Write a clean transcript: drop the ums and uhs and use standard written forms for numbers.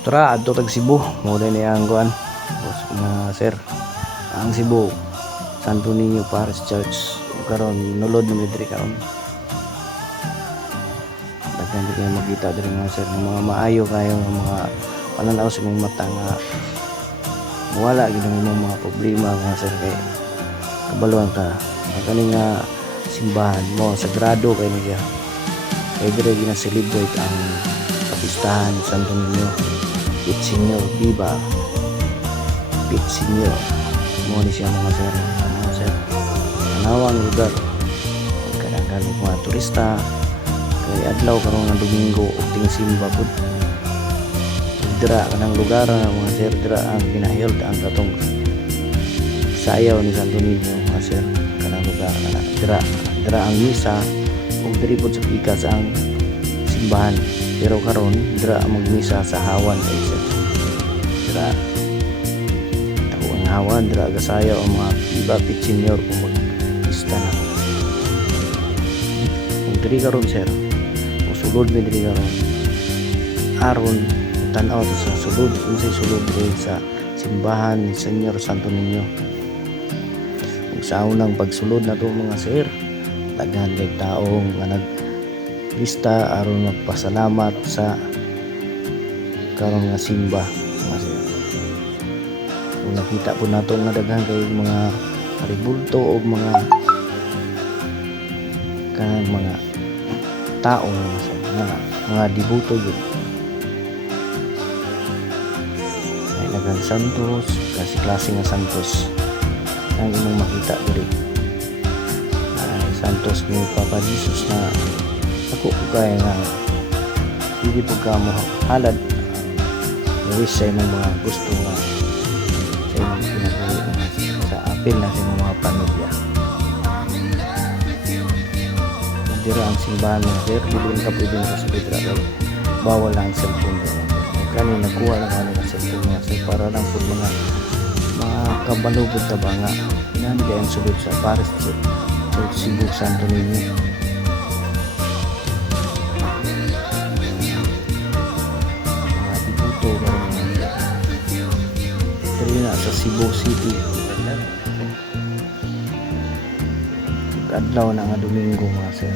Tara adto tag Cebu, mo ni ang kuan. Mga sir, ang Cebu Santo Niño Parish Church karon nulod na diri karon. Daghan di kayo makita diri mga sir, mga maayo kayo mga pananaw sa mga mata nga wala gid ang mga problema mga sir kay kabaluan ka. Kani nga simbahan mo sagrado kay niya. Kay dire gina-celebrate ang kapistahan ni Santo Niño. Pitsinyo, Viva Pitsinyo. Mo ni siya mga sir. Mga sir. Tanawang lugar. Kadang-kadang mga turista kay adlaw karon nga Domingo ug ting simba pud. Dira kanang lugar mga sir, dira ang pinahiyot ang katong sayaw ni Santo Niño mga sir. Kanang lugar na dira ang misa ug diri pud sa pikas ang simbahan. Pero karon dira magmisa sa hawan kay sir. Dira ako ang hawan dira gasayaw ang mga iba pitsinyor kung magpista na. Kung diri karon sir, sulod mi diri karon. Aron tan-aw sa sulod, unsay sulod diri sa simbahan ni Senyor Santo Niño. Ug sa unang pagsulod na to mga sir, daghan kay tawo nga lista aron magpasalamat sa karon nga simba mga sir. Kung nakita po nato nga daghan kay mga ribulto o mga kanang mga tao mga dibuto yun. Ay nagang santos, klase nga santos ang imong makita diri. Santos ni Papa Jesus na ako kaya nga hindi po ka mo halad wish sa imong mga gusto nga sa imong kinabuhi sa apil na sa imong mga pamilya. Dira ang simbahan mga sir, bilin ka pwede sa subidra kay bawal lang ang cellphone kani nagkuha lang ano ng cellphone mga sir para lang po mga kabalubod na ba nga inani kaya ang sulod sa Parish Church Cebu Santo Niño. Mga dibuto diri na sa Cebu City. Adlaw na nga Domingo mga sir.